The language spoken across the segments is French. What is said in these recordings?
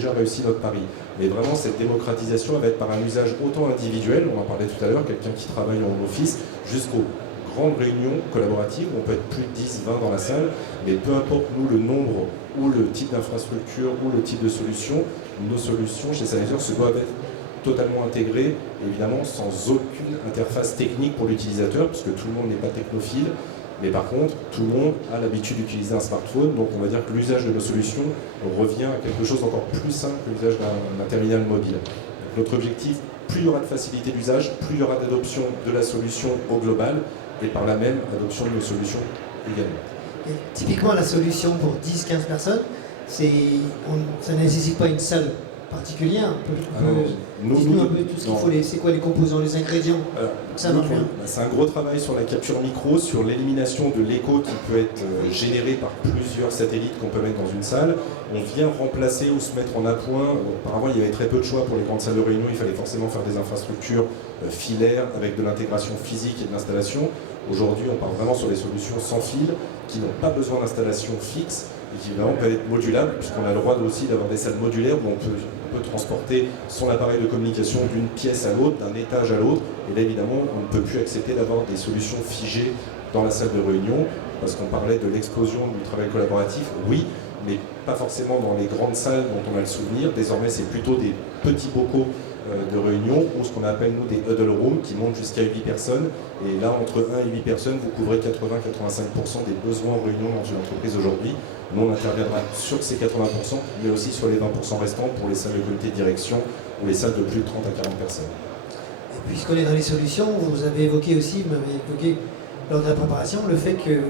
déjà réussi notre pari. Mais vraiment, cette démocratisation elle va être par un usage autant individuel, on en parlait tout à l'heure, quelqu'un qui travaille en office, jusqu'aux grandes réunions collaboratives, où on peut être plus de 10, 20 dans la salle, mais peu importe nous le nombre ou le type d'infrastructure ou le type de solution, nos solutions chez Sennheiser se doivent être totalement intégrées, évidemment sans aucune interface technique pour l'utilisateur, puisque tout le monde n'est pas technophile. Mais par contre, tout le monde a l'habitude d'utiliser un smartphone, donc on va dire que l'usage de nos solutions revient à quelque chose d'encore plus simple que l'usage d'un terminal mobile. Donc notre objectif, plus il y aura de facilité d'usage, plus il y aura d'adoption de la solution au global, et par la même adoption de nos solutions également. Et typiquement, la solution pour 10-15 personnes, ça ne nécessite pas une salle particulière. Dites-nous un peu tout ce qu'il faut, c'est quoi les composants, les ingrédients. Ça marche bien. C'est un gros travail sur la capture micro, sur l'élimination de l'écho qui peut être généré par plusieurs satellites qu'on peut mettre dans une salle. On vient remplacer ou se mettre en appoint. Auparavant, il y avait très peu de choix pour les grandes salles de réunion. Il fallait forcément faire des infrastructures filaires avec de l'intégration physique et de l'installation. Aujourd'hui, on part vraiment sur des solutions sans fil qui n'ont pas besoin d'installation fixe et qui vraiment peuvent être modulables, puisqu'on a le droit aussi d'avoir des salles modulaires où on peut transporter son appareil de communication d'une pièce à l'autre, d'un étage à l'autre. Et là, évidemment, on ne peut plus accepter d'avoir des solutions figées dans la salle de réunion, parce qu'on parlait de l'explosion du travail collaboratif, oui, mais pas forcément dans les grandes salles dont on a le souvenir. Désormais, c'est plutôt des petits bocaux de réunion, ou ce qu'on appelle nous des huddle rooms, qui montent jusqu'à 8 personnes. Et là, entre 1 et 8 personnes, vous couvrez 80-85% des besoins en réunion dans une entreprise aujourd'hui. Nous, on interviendra sur ces 80%, mais aussi sur les 20% restants pour les salles de comité de direction ou les salles de plus de 30 à 40 personnes. Et puisqu'on est dans les solutions, vous avez évoqué aussi, vous m'avez évoqué lors de la préparation, le fait que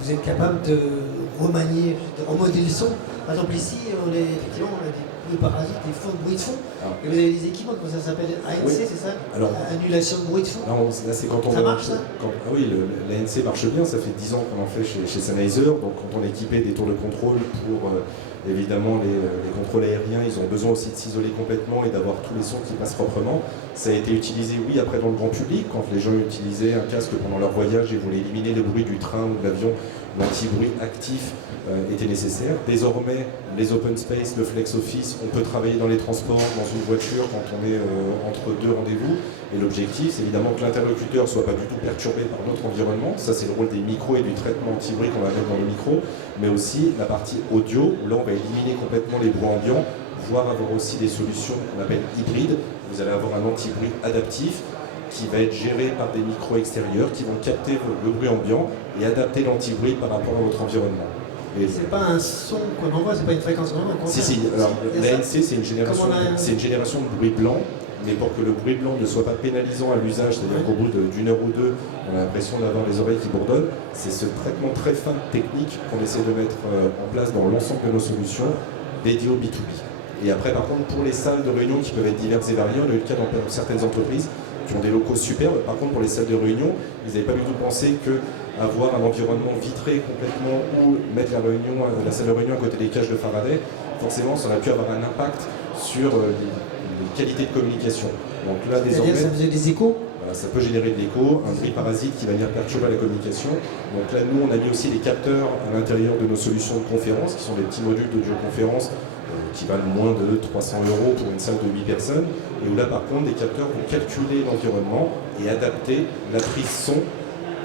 vous êtes capable de remanier, de remodeler le son. Par exemple, ici, on a des bruits parasites, des fonds de bruit de fond. Et vous avez des équipements, comment ça s'appelle? ANC, oui. C'est ça? Alors, annulation de bruit de fond. Non, là, c'est quand on ça marche, ça oui, l'ANC marche bien, ça fait 10 ans qu'on en fait chez Sennheiser. Donc, quand on équipait des tours de contrôle pour, évidemment, les contrôles aériens, ils ont besoin aussi de s'isoler complètement et d'avoir tous les sons qui passent proprement. Ça a été utilisé, oui, après dans le grand public, quand les gens utilisaient un casque pendant leur voyage et voulaient éliminer les bruits du train ou de l'avion, l'anti-bruit actif était nécessaire. Désormais, les open space, le flex office, on peut travailler dans les transports, dans une voiture quand on est entre deux rendez-vous. Et l'objectif, c'est évidemment que l'interlocuteur ne soit pas du tout perturbé par notre environnement. Ça, c'est le rôle des micros et du traitement anti-bruit qu'on va mettre dans le micro. Mais aussi la partie audio, où là, on va éliminer complètement les bruits ambiants, voire avoir aussi des solutions qu'on appelle hybrides. Vous allez avoir un anti-bruit adaptif qui va être géré par des micros extérieurs qui vont capter le bruit ambiant et adapter l'anti-bruit par rapport à votre environnement. C'est pas un son qu'on envoie, c'est pas une fréquence qu'on envoie. Si, alors l'ANC c'est une génération de bruit blanc, mais pour que le bruit blanc ne soit pas pénalisant à l'usage, c'est-à-dire qu'au bout d'une heure ou deux, on a l'impression d'avoir les oreilles qui bourdonnent, c'est ce traitement très fin technique qu'on essaie de mettre en place dans l'ensemble de nos solutions dédiées au B2B. Et après, par contre, pour les salles de réunion qui peuvent être diverses et variées, on a eu le cas dans certaines entreprises qui ont des locaux superbes. Par contre, pour les salles de réunion, ils n'avaient pas du tout pensé qu'avoir un environnement vitré complètement ou mettre la salle de réunion à côté des cages de Faraday, forcément, ça aurait pu avoir un impact sur les qualités de communication. Donc là, désormais, ça faisait des échos. Ça peut générer de l'écho, un bruit parasite qui va venir perturber la communication. Donc là, nous, on a mis aussi des capteurs à l'intérieur de nos solutions de conférence, qui sont des petits modules d'audioconférence qui valent moins de 300 € pour une salle de 8 personnes, et où là, par contre, des capteurs vont calculer l'environnement et adapter la prise son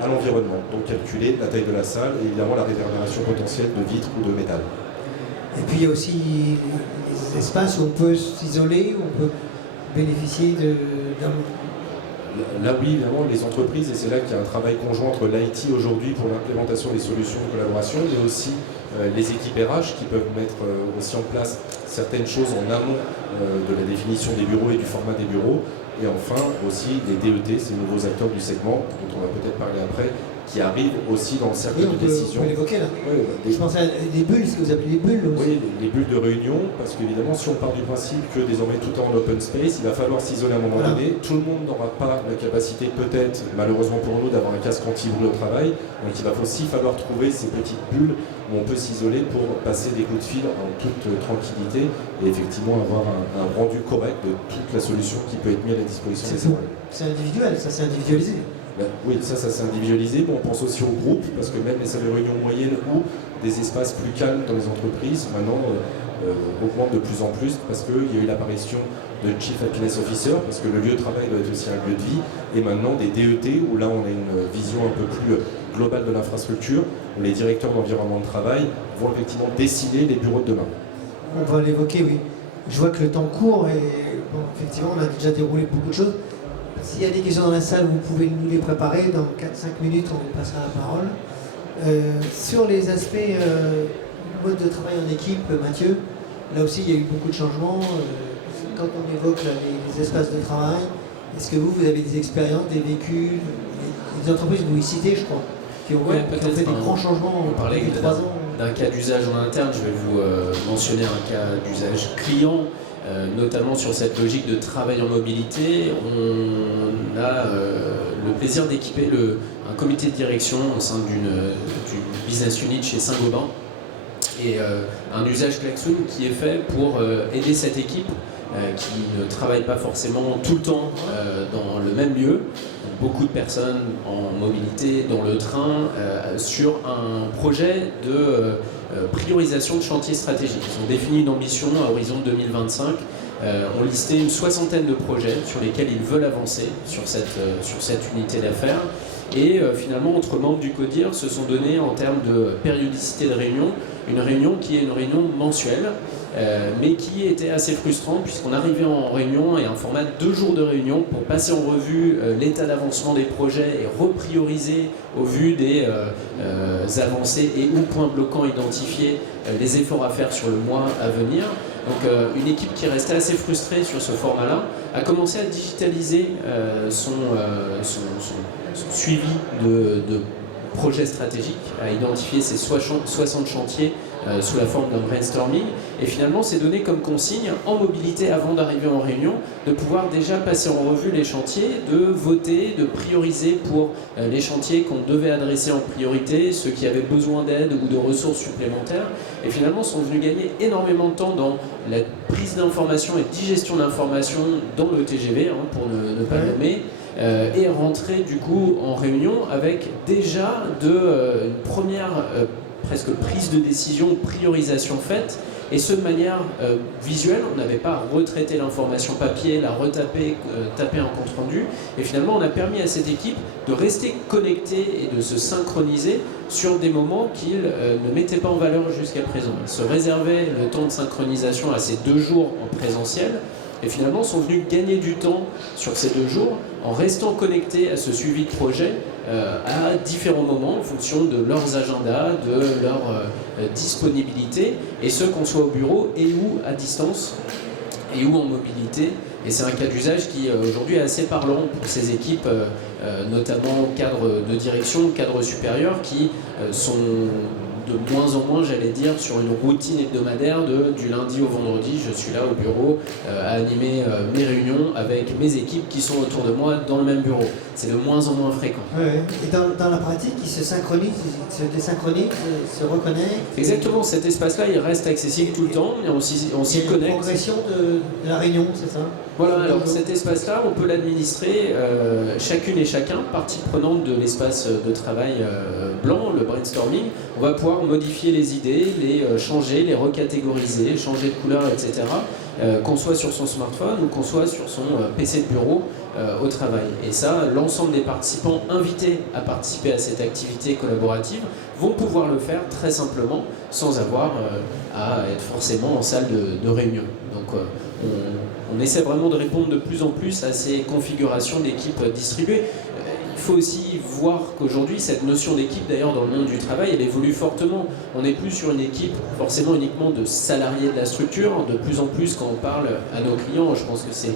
à l'environnement. Donc calculer la taille de la salle et évidemment la réverbération potentielle de vitre ou de métal. Et puis il y a aussi des espaces où on peut s'isoler, où on peut bénéficier d'un... Là, oui, évidemment, les entreprises, et c'est là qu'il y a un travail conjoint entre l'IT aujourd'hui pour l'implémentation des solutions de collaboration, mais aussi les équipes RH qui peuvent mettre aussi en place certaines choses en amont de la définition des bureaux et du format des bureaux. Et enfin, aussi les DET, ces nouveaux acteurs du segment, dont on va peut-être parler après, qui arrivent aussi dans le cercle de décision. On peut l'évoquer là. Je pensais à des bulles, ce que vous appelez les bulles aussi. Oui, les bulles de réunion, parce qu'évidemment, si on part du principe que désormais tout est en open space, il va falloir s'isoler à un moment donné. Tout le monde n'aura pas la capacité, peut-être, malheureusement pour nous, d'avoir un casque anti-bruit au travail. Donc il va aussi falloir trouver ces petites bulles où on peut s'isoler pour passer des coups de fil en toute tranquillité et effectivement avoir un rendu correct de toute la solution qui peut être mise à la disposition des salariés. C'est individuel, ça c'est individualisé. Oui, ça s'est individualisé. Bon, on pense aussi aux groupes, parce que même les salles de réunion moyennes ou des espaces plus calmes dans les entreprises, maintenant, augmente de plus en plus parce qu'il y a eu l'apparition de Chief Happiness Officer, parce que le lieu de travail doit être aussi un lieu de vie, et maintenant des DET, où là on a une vision un peu plus globale de l'infrastructure, où les directeurs d'environnement de travail vont effectivement décider les bureaux de demain. On va l'évoquer, oui. Je vois que le temps court et bon, effectivement on a déjà déroulé beaucoup de choses. S'il y a des questions dans la salle, vous pouvez nous les préparer. Dans 4-5 minutes, on vous passera la parole. Sur les aspects mode de travail en équipe, Mathieu, là aussi il y a eu beaucoup de changements. Quand on évoque là, les espaces de travail, est-ce que vous avez des expériences, des vécus, des entreprises que vous y citez, je crois, qui ont fait des grands changements depuis 3 ans? D'un cas d'usage en interne, je vais vous mentionner un cas d'usage client, notamment sur cette logique de travail en mobilité. On a le plaisir d'équiper un comité de direction au sein d'une business unit chez Saint-Gobain, et un usage Klaxoon qui est fait pour aider cette équipe qui ne travaille pas forcément tout le temps dans le même lieu, beaucoup de personnes en mobilité dans le train, sur un projet de priorisation de chantiers stratégiques. Ils ont défini une ambition à horizon 2025, ont listé une 60aine de projets sur lesquels ils veulent avancer sur cette unité d'affaires. Et finalement, entre membres du CODIR, se sont donnés en termes de périodicité de réunion, une réunion qui est une réunion mensuelle, mais qui était assez frustrante puisqu'on arrivait en réunion et un format de 2 jours de réunion pour passer en revue l'état d'avancement des projets et reprioriser au vu des avancées et ou points bloquants identifiés les efforts à faire sur le mois à venir. Donc une équipe qui restait assez frustrée sur ce format-là a commencé à digitaliser son suivi de projets stratégiques, à identifier ces 60 chantiers sous la forme d'un brainstorming, et finalement c'est donné comme consigne en mobilité avant d'arriver en réunion de pouvoir déjà passer en revue les chantiers, de voter, de prioriser pour les chantiers qu'on devait adresser en priorité, ceux qui avaient besoin d'aide ou de ressources supplémentaires, et finalement sont venus gagner énormément de temps dans la prise d'informations et digestion d'informations dans le TGV, pour ne pas nommer, et rentrer du coup en réunion avec déjà une première presque prise de décision, priorisation faite, et ce de manière visuelle. On n'avait pas à retraiter l'information papier, la retaper, taper un compte rendu, et finalement on a permis à cette équipe de rester connectée et de se synchroniser sur des moments qu'ils ne mettaient pas en valeur jusqu'à présent. Ils se réservaient le temps de synchronisation à ces 2 jours en présentiel, et finalement sont venus gagner du temps sur ces 2 jours en restant connectés à ce suivi de projet à différents moments en fonction de leurs agendas, de leur disponibilité, et ce qu'on soit au bureau et ou à distance et ou en mobilité. Et c'est un cas d'usage qui aujourd'hui est assez parlant pour ces équipes, notamment cadres de direction, cadres supérieurs, qui sont de moins en moins, j'allais dire, sur une routine hebdomadaire du lundi au vendredi, je suis là au bureau à animer mes réunions avec mes équipes qui sont autour de moi dans le même bureau. C'est de moins en moins fréquent. Ouais. Et dans la pratique, ils se synchronisent, ils se désynchronisent, ils se reconnectent. Exactement, cet espace-là, il reste accessible tout le temps, et on s'y connecte. Il y a une progression de la réunion, c'est ça? Voilà, alors cet espace-là, on peut l'administrer chacune et chacun, partie prenante de l'espace de travail blanc, le brainstorming. On va pouvoir modifier les idées, les changer, les recatégoriser, changer de couleur, etc. Qu'on soit sur son smartphone ou qu'on soit sur son PC de bureau au travail. Et ça, l'ensemble des participants invités à participer à cette activité collaborative vont pouvoir le faire très simplement, sans avoir à être forcément en salle de réunion. Donc on essaie vraiment de répondre de plus en plus à ces configurations d'équipes distribuées. Il faut aussi voir qu'aujourd'hui, cette notion d'équipe, d'ailleurs, dans le monde du travail, elle évolue fortement. On n'est plus sur une équipe forcément uniquement de salariés de la structure. De plus en plus, quand on parle à nos clients, je pense que c'est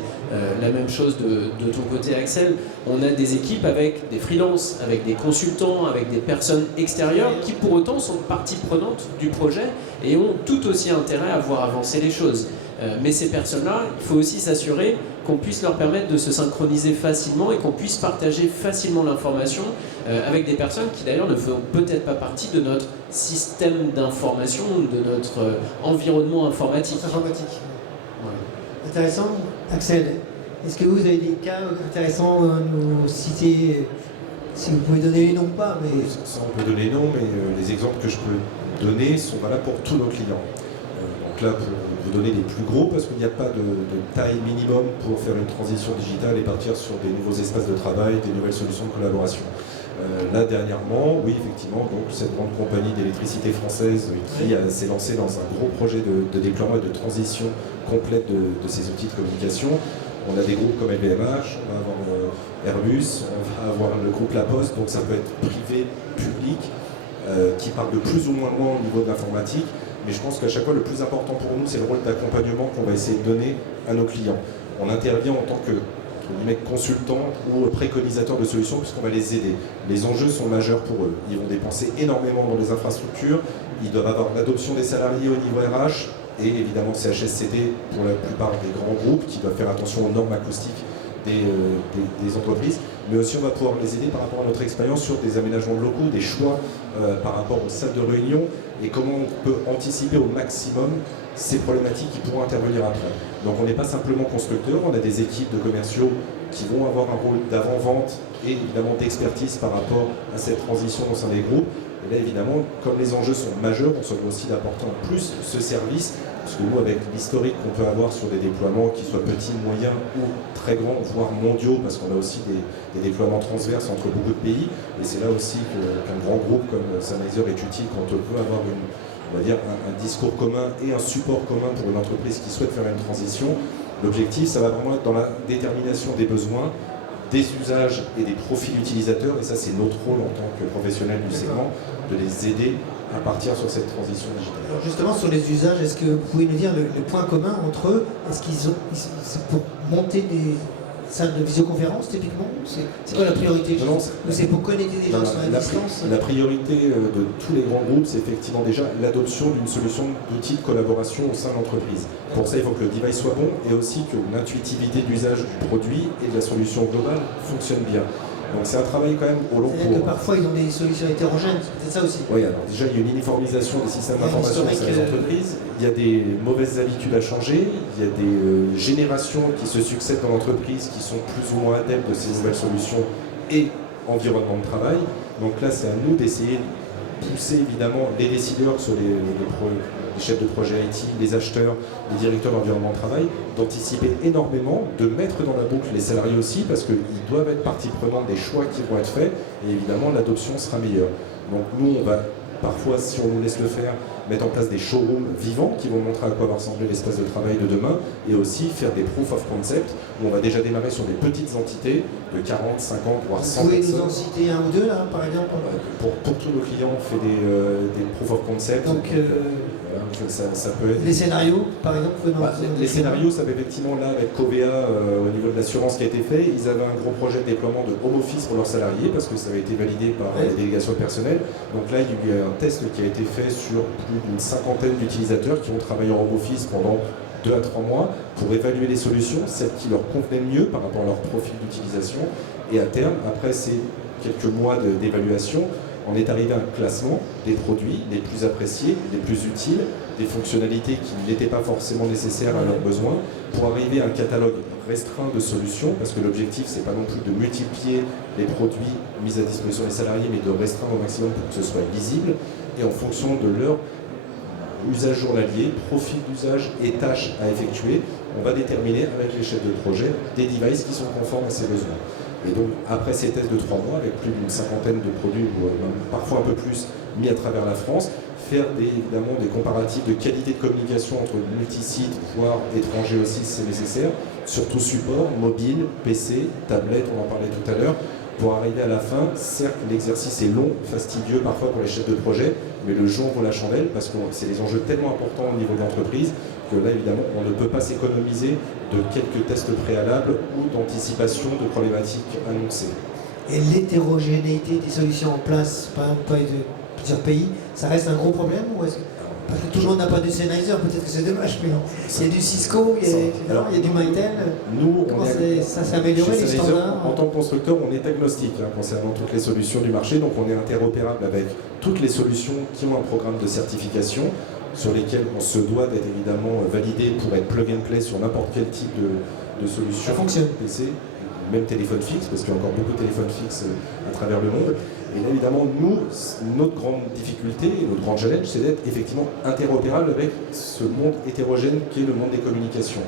la même chose de ton côté, Axel, on a des équipes avec des freelances, avec des consultants, avec des personnes extérieures qui, pour autant, sont partie prenante du projet et ont tout aussi intérêt à voir avancer les choses. Mais ces personnes-là, il faut aussi s'assurer qu'on puisse leur permettre de se synchroniser facilement et qu'on puisse partager facilement l'information avec des personnes qui d'ailleurs ne font peut-être pas partie de notre système d'information, de notre environnement informatique. Voilà. Intéressant. Axel, est-ce que vous avez des cas intéressants à nous citer? Si vous pouvez donner les noms ou pas, mais... Ça, on peut donner les noms, mais les exemples que je peux donner sont valables pour tous nos clients. Donc là, pour vous donner les plus gros, parce qu'il n'y a pas de taille minimum pour faire une transition digitale et partir sur des nouveaux espaces de travail, des nouvelles solutions de collaboration. Là, dernièrement, oui, effectivement, donc, cette grande compagnie d'électricité française qui s'est lancée dans un gros projet de déploiement et de transition complète de ces outils de communication. On a des groupes comme LVMH, on va avoir Airbus, on va avoir le groupe La Poste, donc ça peut être privé, public, qui parle de plus ou moins loin au niveau de l'informatique. Mais je pense qu'à chaque fois, le plus important pour nous, c'est le rôle d'accompagnement qu'on va essayer de donner à nos clients. On intervient en tant que consultants ou préconisateurs de solutions puisqu'on va les aider. Les enjeux sont majeurs pour eux. Ils vont dépenser énormément dans les infrastructures, ils doivent avoir l'adoption des salariés au niveau RH et évidemment CHSCT pour la plupart des grands groupes qui doivent faire attention aux normes acoustiques des entreprises, mais aussi on va pouvoir les aider par rapport à notre expérience sur des aménagements locaux, des choix par rapport aux salles de réunion et comment on peut anticiper au maximum ces problématiques qui pourront intervenir après. Donc on n'est pas simplement constructeur, on a des équipes de commerciaux qui vont avoir un rôle d'avant-vente et évidemment d'expertise par rapport à cette transition au sein des groupes. Et là évidemment, comme les enjeux sont majeurs, on se doit aussi d'apporter en plus ce service, parce que nous avec l'historique qu'on peut avoir sur des déploiements qui soient petits, moyens ou très grands, voire mondiaux, parce qu'on a aussi des déploiements transverses entre beaucoup de pays, et c'est là aussi qu'un grand groupe comme Sennheiser est utile quand on peut avoir on va dire un discours commun et un support commun pour une entreprise qui souhaite faire une transition. L'objectif, ça va vraiment être dans la détermination des besoins, des usages et des profils utilisateurs, et ça c'est notre rôle en tant que professionnel du segment, de les aider à partir sur cette transition digitale. Alors justement sur les usages, est-ce que vous pouvez nous dire le point commun entre eux? Est-ce qu'ils ont, c'est pour monter des salles de visioconférence typiquement? C'est quoi la priorité? Non, ou c'est pour connecter des gens sur la distance? La priorité de tous les grands groupes, c'est effectivement déjà l'adoption d'une solution d'outils de collaboration au sein de l'entreprise. Pour ça, il faut que le device soit bon et aussi que l'intuitivité d'usage du produit et de la solution globale fonctionne bien. Donc c'est un travail quand même au long cours. C'est-à-dire que parfois ils ont des solutions hétérogènes, c'est peut-être ça aussi. Oui, alors déjà il y a une uniformisation des systèmes d'information dans les entreprises, il y a des mauvaises habitudes à changer, il y a des générations qui se succèdent dans l'entreprise qui sont plus ou moins adeptes de ces nouvelles solutions et environnement de travail. Donc là c'est à nous d'essayer de pousser évidemment les décideurs sur les chefs de projet IT, les acheteurs, les directeurs d'environnement de travail, d'anticiper énormément, de mettre dans la boucle les salariés aussi, parce qu'ils doivent être partie prenante des choix qui vont être faits, et évidemment l'adoption sera meilleure. Donc nous, on va parfois, si on nous laisse le faire, mettre en place des showrooms vivants qui vont montrer à quoi va ressembler l'espace de travail de demain, et aussi faire des proof of concept, où on va déjà démarrer sur des petites entités de 40, 50, voire 100 Vous pouvez personnes. nous en citer un ou deux là, par exemple? Pour tous nos clients, on fait des proof of concept. Donc, ça peut être... Les scénarios, par exemple, les scénarios, ça va effectivement là avec Covea au niveau de l'assurance qui a été fait. Ils avaient un gros projet de déploiement de home office pour leurs salariés parce que ça avait été validé par les délégations personnelles. Donc là, il y a eu un test qui a été fait sur plus d'une cinquantaine d'utilisateurs qui ont travaillé en home office pendant 2 à 3 mois pour évaluer les solutions, celles qui leur convenaient le mieux par rapport à leur profil d'utilisation. Et à terme, après ces quelques mois d'évaluation, on est arrivé à un classement des produits les plus appréciés, les plus utiles, des fonctionnalités qui n'étaient pas forcément nécessaires à leurs besoins, pour arriver à un catalogue restreint de solutions, parce que l'objectif, c'est pas non plus de multiplier les produits mis à disposition des salariés, mais de restreindre au maximum pour que ce soit lisible, et en fonction de leur usage journalier, profil d'usage et tâches à effectuer, on va déterminer avec les chefs de projet des devices qui sont conformes à ces besoins. Et donc, après ces tests de 3 mois, avec plus d'une cinquantaine de produits, ou même parfois un peu plus, mis à travers la France, faire évidemment des comparatifs de qualité de communication entre multisites, voire étrangers aussi si c'est nécessaire, surtout support, mobile, PC, tablette, on en parlait tout à l'heure, pour arriver à la fin. Certes, l'exercice est long, fastidieux parfois pour les chefs de projet, mais le jeu en vaut la chandelle parce que c'est des enjeux tellement importants au niveau de l'entreprise que là, évidemment, on ne peut pas s'économiser de quelques tests préalables ou d'anticipation de problématiques annoncées. Et l'hétérogénéité des solutions en place, par exemple, de plusieurs pays, ça reste un gros problème ou est-ce que... Parce que tout le monde n'a pas de Sennheiser, peut-être que c'est dommage, mais non. Il y a du Cisco, il y a du Mytel. Nous, ça s'est amélioré les standards? En tant que constructeur, on est agnostique concernant toutes les solutions du marché, donc on est interopérable avec toutes les solutions qui ont un programme de certification sur lesquels on se doit d'être évidemment validé pour être plug and play sur n'importe quel type de solution. Ça fonctionne. PC, même téléphone fixe, parce qu'il y a encore beaucoup de téléphones fixes à travers le monde. Et là, évidemment, nous, notre grande difficulté, notre grand challenge, c'est d'être effectivement interopérable avec ce monde hétérogène qui est le monde des communications.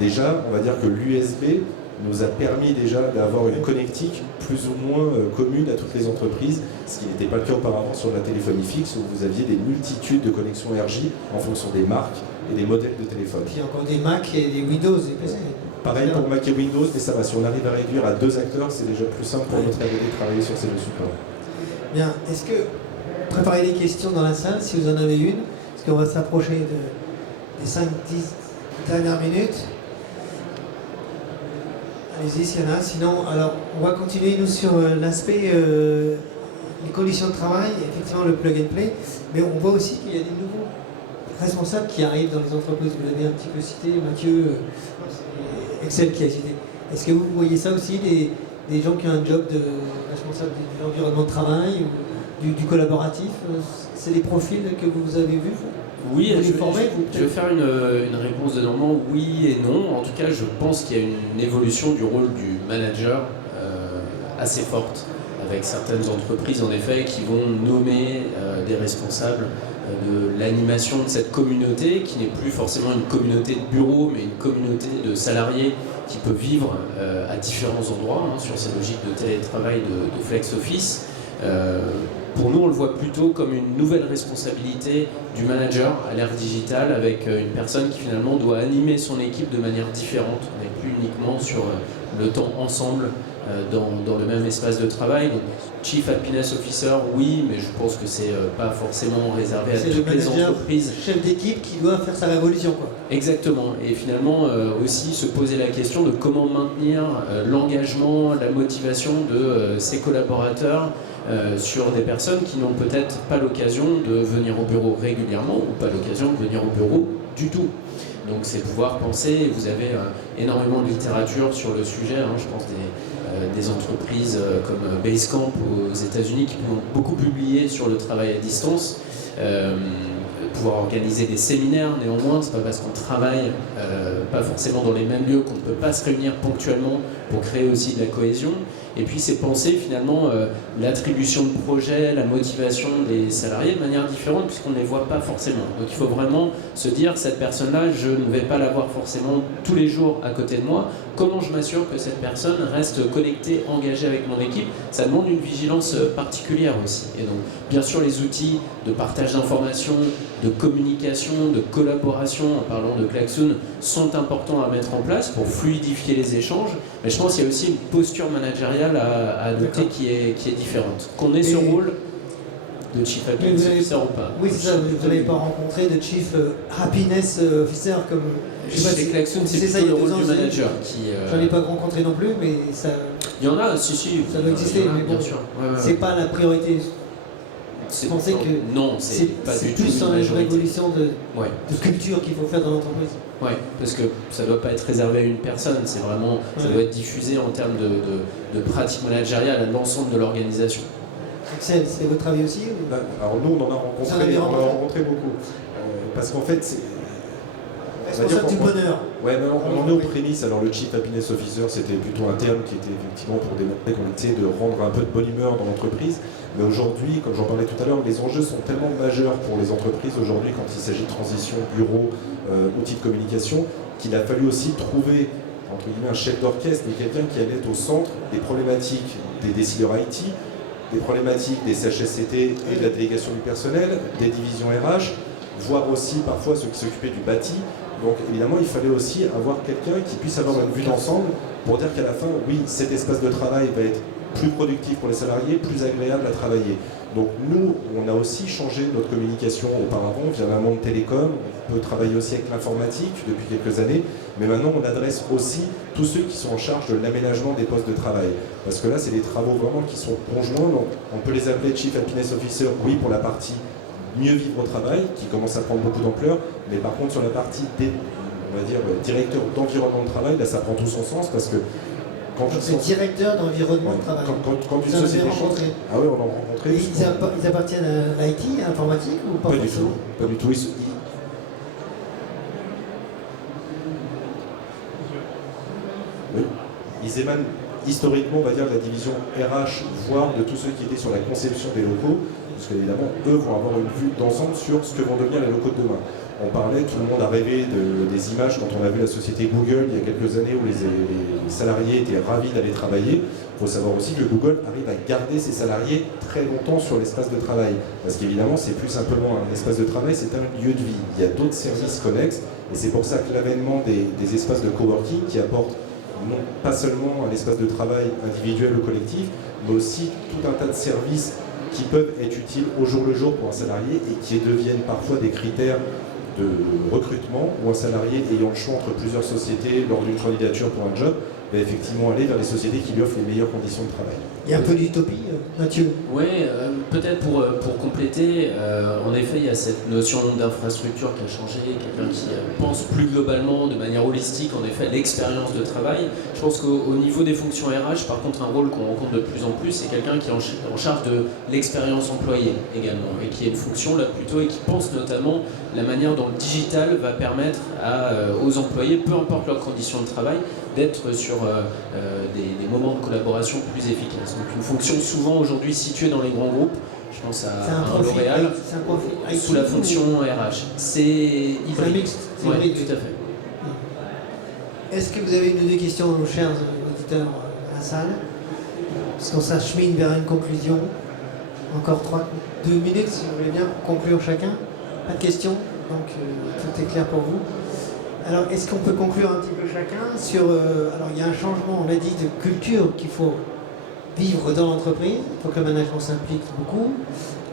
Déjà, on va dire que l'USB nous a permis déjà d'avoir une connectique plus ou moins commune à toutes les entreprises, ce qui n'était pas le cas auparavant sur la téléphonie fixe, où vous aviez des multitudes de connexions RJ en fonction des marques et des modèles de téléphone. Puis encore des Mac et des Windows, des PC. Pareil pour Mac et Windows, mais ça va, si on arrive à réduire à 2 acteurs, c'est déjà plus simple pour notre R&D de travailler sur ces deux supports. Bien, est-ce que préparez des questions dans la salle, si vous en avez une, parce qu'on va s'approcher des 5-10 dernières minutes. Allez-y s'il y en a, sinon, alors on va continuer nous sur l'aspect les conditions de travail, effectivement le plug and play, mais on voit aussi qu'il y a des nouveaux responsables qui arrivent dans les entreprises. Vous l'avez un petit peu cité, Mathieu, c'est Excel qui a cité. Est-ce que vous voyez ça aussi, des gens qui ont un job de responsable de l'environnement de travail ou du collaboratif? C'est des profils que vous avez vus? Oui, je vais faire une réponse de Normand, oui et non. En tout cas, je pense qu'il y a une évolution du rôle du manager assez forte, avec certaines entreprises en effet qui vont nommer des responsables de l'animation de cette communauté, qui n'est plus forcément une communauté de bureaux, mais une communauté de salariés qui peut vivre à différents endroits, sur ces logiques de télétravail, de flex office. Pour nous, on le voit plutôt comme une nouvelle responsabilité du manager à l'ère digitale, avec une personne qui finalement doit animer son équipe de manière différente. On n'est plus uniquement sur le temps ensemble dans le même espace de travail. Donc, Chief Happiness Officer, oui, mais je pense que c'est pas forcément réservé à toutes les entreprises. Chef d'équipe qui doit faire sa révolution, quoi. Exactement. Et finalement, aussi se poser la question de comment maintenir l'engagement, la motivation de ses collaborateurs sur des personnes qui n'ont peut-être pas l'occasion de venir au bureau régulièrement ou pas l'occasion de venir au bureau du tout. Donc c'est pouvoir penser, vous avez énormément de littérature sur le sujet, je pense des entreprises comme Basecamp aux États-Unis qui ont beaucoup publié sur le travail à distance, pouvoir organiser des séminaires. Néanmoins, c'est pas parce qu'on travaille pas forcément dans les mêmes lieux qu'on ne peut pas se réunir ponctuellement pour créer aussi de la cohésion. Et puis c'est penser finalement l'attribution de projets, la motivation des salariés de manière différente puisqu'on ne les voit pas forcément. Donc il faut vraiment se dire, cette personne-là, je ne vais pas la voir forcément tous les jours à côté de moi. Comment je m'assure que cette personne reste connectée, engagée avec mon équipe? Ça demande une vigilance particulière aussi. Et donc bien sûr les outils de partage d'informations, de communication, de collaboration, en parlant de Klaxoon, sont importants à mettre en place pour fluidifier les échanges. Mais je pense qu'il y a aussi une posture managériale à adopter qui est différente. Qu'on ait ce rôle de Chief Happiness Officer ou pas. Oui, c'est ça, vous n'avez pas rencontré de Chief Happiness Officer comme... Chez Klaxoon, c'est plutôt le rôle du manager qui... J'en ai pas rencontré non plus, mais ça... Il y en a, si. Ça doit exister, mais bon, bien sûr. C'est pas la priorité. Je pensais que non, c'est pas du tout plus une révolution de culture qu'il faut faire dans l'entreprise. Oui, parce que ça ne doit pas être réservé à une personne, c'est vraiment, ça doit être diffusé en termes de pratiques managériales à l'ensemble de l'organisation. Axel, c'est votre avis aussi ou... Alors nous, on en a rencontré beaucoup. Parce qu'en fait, c'est... Responsable du bonheur. Ouais, mais on en est aux prémices. Alors le Chief Happiness Officer, c'était plutôt un terme qui était effectivement pour démontrer qu'on essayait de rendre un peu de bonne humeur dans l'entreprise. Mais aujourd'hui, comme j'en parlais tout à l'heure, les enjeux sont tellement majeurs pour les entreprises aujourd'hui quand il s'agit de transition, bureau, outils de communication, qu'il a fallu aussi trouver entre guillemets un chef d'orchestre, mais quelqu'un qui allait être au centre des problématiques des décideurs IT, des problématiques des CHSCT et de la délégation du personnel, des divisions RH, voire aussi parfois ceux qui s'occupaient du bâti. Donc évidemment, il fallait aussi avoir quelqu'un qui puisse avoir une vue d'ensemble pour dire qu'à la fin, oui, cet espace de travail va être plus productif pour les salariés, plus agréable à travailler. Donc nous, on a aussi changé notre communication auparavant, via un monde télécom, on peut travailler aussi avec l'informatique depuis quelques années, mais maintenant on adresse aussi tous ceux qui sont en charge de l'aménagement des postes de travail. Parce que là, c'est des travaux vraiment qui sont conjoints, donc on peut les appeler Chief Happiness Officer, oui, pour la partie mieux vivre au travail, qui commence à prendre beaucoup d'ampleur, mais par contre sur la partie, on va dire, directeur d'environnement de travail, là ça prend tout son sens, parce que quand c'est directeur d'environnement de travail. Quand une société change... Ah oui, on en a rencontré. Ils appartiennent à l'IT, à l'informatique ou pas? Pas du tout. Pas du tout. Oui. Ils émanent historiquement, on va dire, de la division RH, voire de tous ceux qui étaient sur la conception des locaux, parce qu'évidemment, eux vont avoir une vue d'ensemble sur ce que vont devenir les locaux de demain. On parlait, tout le monde a rêvé des images quand on a vu la société Google il y a quelques années où les salariés étaient ravis d'aller travailler. Il faut savoir aussi que Google arrive à garder ses salariés très longtemps sur l'espace de travail. Parce qu'évidemment, c'est plus simplement un espace de travail, c'est un lieu de vie. Il y a d'autres services connexes et c'est pour ça que l'avènement des espaces de coworking qui apportent non pas seulement un espace de travail individuel ou collectif, mais aussi tout un tas de services qui peuvent être utiles au jour le jour pour un salarié et qui deviennent parfois des critères de recrutement où un salarié ayant le choix entre plusieurs sociétés lors d'une candidature pour un job va effectivement aller vers les sociétés qui lui offrent les meilleures conditions de travail. Il y a un peu d'utopie, Mathieu. Oui, peut-être pour compléter, en effet, il y a cette notion d'infrastructure qui a changé, quelqu'un qui pense plus globalement, de manière holistique, en effet, l'expérience de travail. Je pense qu'au niveau des fonctions RH, par contre, un rôle qu'on rencontre de plus en plus, c'est quelqu'un qui est en charge de l'expérience employée également, et qui a une fonction là plutôt, et qui pense notamment la manière dont le digital va permettre aux employés, peu importe leurs conditions de travail, d'être sur des moments de collaboration plus efficaces. Donc une fonction souvent aujourd'hui située dans les grands groupes, je pense à un L'Oréal, sous la fonction RH. C'est hybride. C'est un mixte. Oui, tout à fait. Est-ce que vous avez une ou deux questions, chers auditeurs à la salle? Parce qu'on s'achemine vers une conclusion. Encore 2 minutes, si vous voulez bien, pour conclure chacun. Pas de questions, donc tout est clair pour vous. Alors, est-ce qu'on peut conclure un petit peu chacun sur... alors, il y a un changement, on l'a dit, de culture qu'il faut vivre dans l'entreprise. Il faut que le management s'implique beaucoup.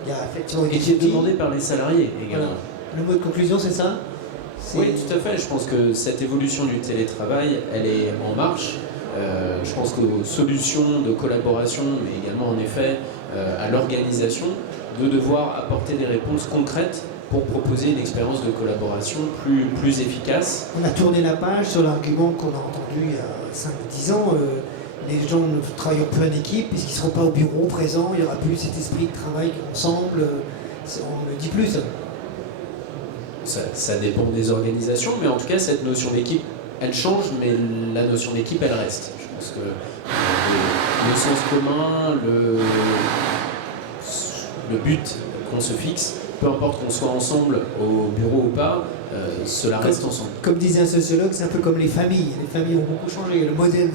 Il y a effectivement Et qui est demandé par les salariés également. Voilà. Le mot de conclusion, c'est ça? Oui, tout à fait. Je pense que cette évolution du télétravail, elle est en marche. Je pense qu'aux solutions de collaboration, mais également en effet à l'organisation, de devoir apporter des réponses concrètes pour proposer une expérience de collaboration plus efficace. On a tourné la page sur l'argument qu'on a entendu il y a 5-10 ans. Les gens ne travailleront plus en équipe puisqu'ils ne seront pas au bureau présents, il n'y aura plus cet esprit de travail ensemble. On ne le dit plus. Ça dépend des organisations, mais en tout cas, cette notion d'équipe, elle change, mais la notion d'équipe, elle reste. Je pense que le sens commun, le but qu'on se fixe, peu importe qu'on soit ensemble au bureau ou pas, cela reste ensemble. Comme disait un sociologue, c'est un peu comme les familles. Les familles ont beaucoup changé. Le modèle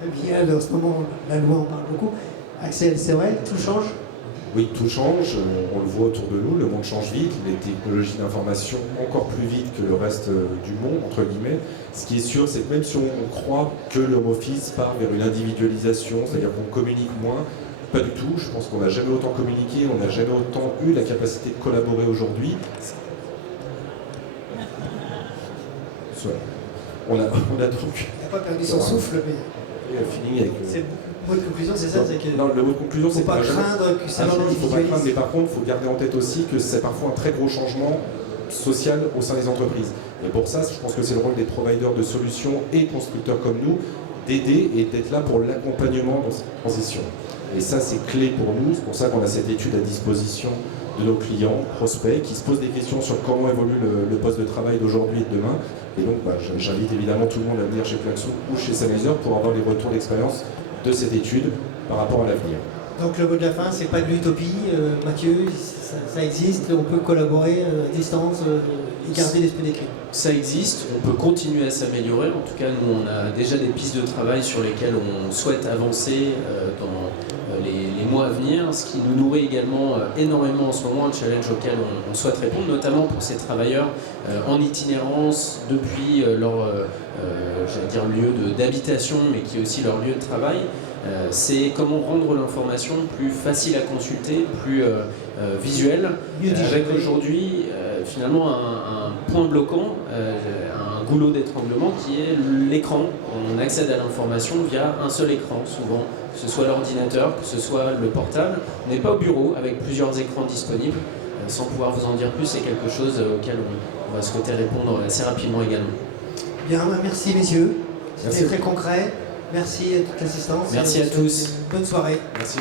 familial, en ce moment, la loi en parle beaucoup. Axel, c'est vrai, tout change? Oui, tout change, on le voit autour de nous, le monde change vite, les technologies d'information encore plus vite que le reste du monde, entre guillemets. Ce qui est sûr, c'est que même si on croit que le home office part vers une individualisation, c'est-à-dire qu'on communique moins, pas du tout. Je pense qu'on n'a jamais autant communiqué, on n'a jamais autant eu la capacité de collaborer aujourd'hui. On a donc... Il n'a pas perdu son souffle, mais... Fini avec... Le mot de conclusion, c'est ça, c'est que... Non, le mot de conclusion, c'est pas craindre que ça il faut pas craindre, mais par contre, il faut garder en tête aussi que c'est parfois un très gros changement social au sein des entreprises. Et pour ça, je pense que c'est le rôle des providers de solutions et constructeurs comme nous d'aider et d'être là pour l'accompagnement dans cette transition. Et ça, c'est clé pour nous. C'est pour ça qu'on a cette étude à disposition de nos clients, prospects, qui se posent des questions sur comment évolue le poste de travail d'aujourd'hui et de demain. Et donc, j'invite évidemment tout le monde à venir chez Klaxoon ou chez Sennheiser pour avoir les retours d'expérience de cette étude par rapport à l'avenir. Donc le mot de la fin, c'est pas de l'utopie, Mathieu, ça existe, on peut collaborer à distance et garder l'esprit d'équipe. Ça existe, on peut continuer à s'améliorer. En tout cas, nous, on a déjà des pistes de travail sur lesquelles on souhaite avancer dans les mois à venir, ce qui nous nourrit également énormément en ce moment, un challenge auquel on souhaite répondre, notamment pour ces travailleurs en itinérance depuis leur lieu d'habitation, mais qui est aussi leur lieu de travail. C'est comment rendre l'information plus facile à consulter, plus visuelle, avec aujourd'hui finalement un point bloquant, un goulot d'étranglement qui est l'écran. On accède à l'information via un seul écran, souvent, que ce soit l'ordinateur, que ce soit le portable. On n'est pas au bureau avec plusieurs écrans disponibles. Sans pouvoir vous en dire plus, c'est quelque chose auquel on va souhaiter répondre assez rapidement également. Bien, merci messieurs, c'était très concret. Merci à toute l'assistance. Merci à tous. Bonne soirée. Merci.